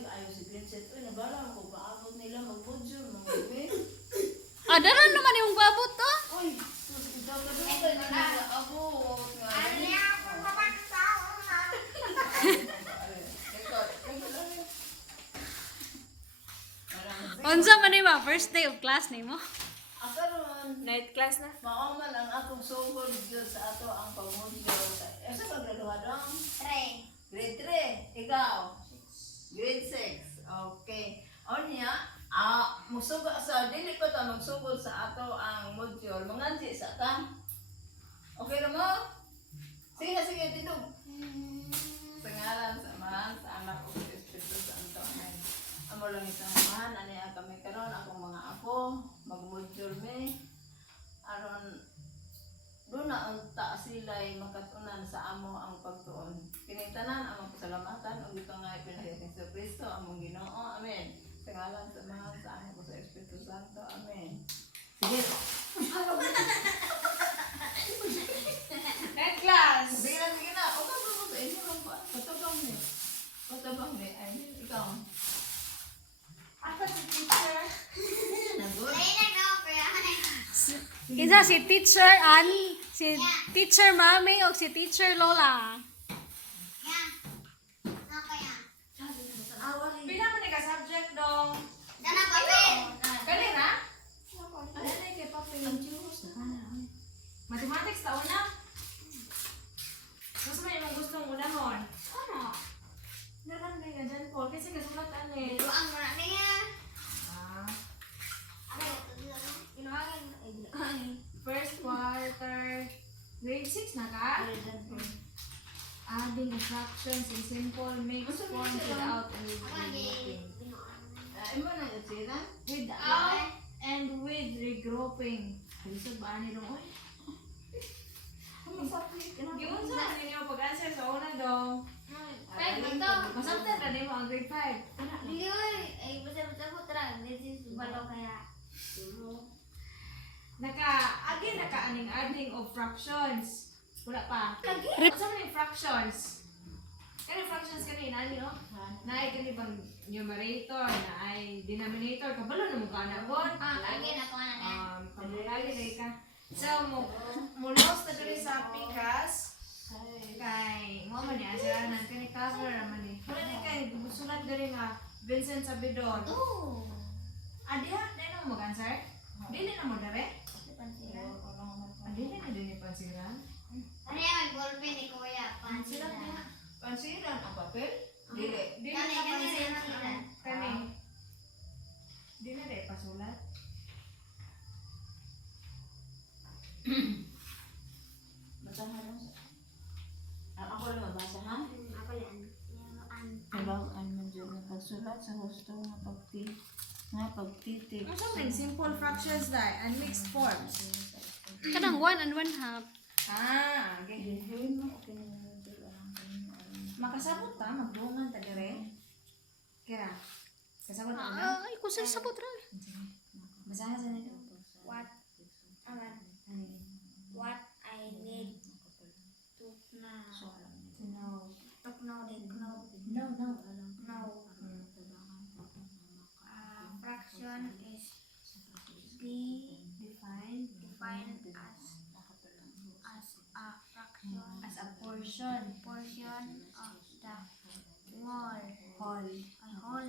kayo si Princess. Uy, nabala ko paabot nila mag-module, mag-win. Daran naman yung babot to. Uy, ikaw ka doon kayo nag-abot. Ano niya ako kapag tao na? Unsa man ni ba first day of class nimo? Akaroon, Night class na. mao man ang akong sugod dyan sa ato ang pag-module. Esa ba graduha dong? 3. Grade 3. Ikaw? Grade 6. Okay. O niya, magsugod sa, dili pa ta magsugod sa ato ang module. Mangansi sa ta. Okay na mo? Sige na, sige, dito. Sa ngalan, sa mahal, sa anak ko, sa Espiritu Santo. Amen. Amo lang isang mahal, aniya kami karon akong mga apo, mag-module me. Aron, doon na unta sila'y makatunan sa amo ang pagtuon. Kinitanan among pasalamatan ug ito nga ipinahiling sa Kristo among Ginoo. Amen. Sa ngalan sa mahal sa anak ko sa Espiritu Santo. Amen. Sige. Night class. Sige na. O ka ba sa inyo lang pa? Patabang ni. Patabang ni. Ay, ikaw. Ako si teacher. Nagod. Kinsa si teacher si teacher Mami o si teacher Lola? Pila man ka subject dong? Kanina? Kanina kay papel. Mathematics ta una? Gusto man yung gustong unahon? Ano? Naran ka dyan, Paul. Kasi kasulat ani. First quarter, grade 6 na ka? Adding fractions in simple mixed form without and with regrouping. Imo na yung sila? Without and with regrouping. Alisod ba ni dong? Oy. Yung sa ninyo pag-answer sa una dong. Masabtan na din mo ang grade 5. Naka-adding of fractions. Wala pa. Sa mga fractions. Kaya fractions kanina, no? Na ay kani bang numerator, na ay denominator. Kabalo na mo ka na, bon? Kamulagi ka. So, mulos na dali sa pikas. Kay, mo man niya, asiranan. Kani cover naman ni. Wala ni kay, sulat dali nga, Vincent Sabidon. Diha, dahil na mo mag-answer? Dili na mo dare? Dili na din yung pansiran. Pansiran niya. Pansiran ang papel? Dili. Dili na pansiran. Kani. Dili na rin pasulat. Basahan lang sa... Ako lang mabasa ha? Kailangan man dyan na pagsulat sa gusto nga pagtitik. Ano sa simple fractions dahil and mixed forms? Kanang 1 and 1/2. Okay. Makasabot ta, magdungan ta dire. Kira. Kasabot ta na? Ay, kung saan sabot ra. Basahan sa nito. What I need to know. Fraction is defined as a fraction, As a portion. portion of the whole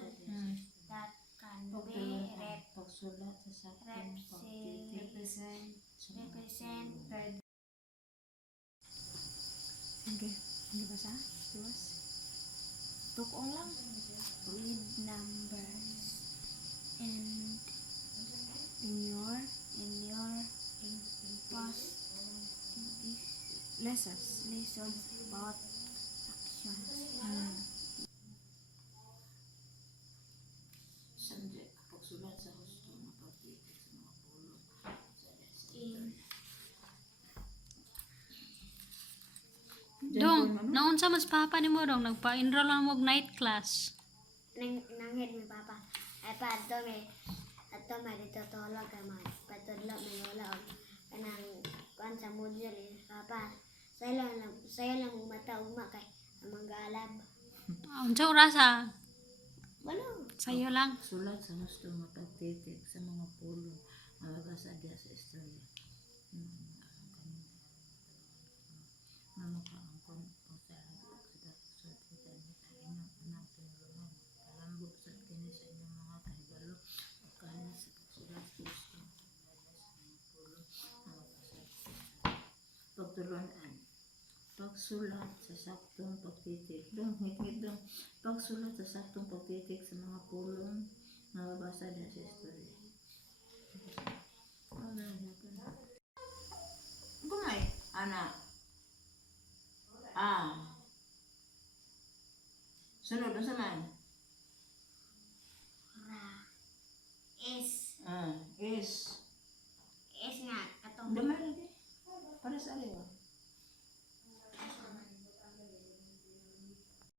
that can be Pagsulat sa sakit represented. Sige. Hindi ba sa? Diwas? Tukong lang. With numbers and in your past lessons about fractions. subject. Pagsulat sa gusto nga pagtitik sa mga pulo. Dong, naunsa mas papa ni mo dong, nagpa-enroll lang mo og night class. Nanghit mi papa. Ay pa ato may dito tolog ka man. Patudlo may lola og kanang kuan sa module papa. Sayo lang mata ugma kay amang galab. Unsa orasa? Sa'yo lang. Sulat sa gusto mapagtitik sa mga pulong mababasa diya sa istorya. Ano ka ang kung sa inyong anak tinulungan. Kalambo sa kini sa inyong mga kahibalo. Pagkana sa pagsulat sa gusto pagtulunan. Pagsulat sa saktong pagtitik. Higit lang. Pagsulat sa saktong pagtitik sa mga pulong mababasa din sa istorya. Gumay. Anak. Sunod na saman. Ra. Is. Is. Is nga. Katong. Damay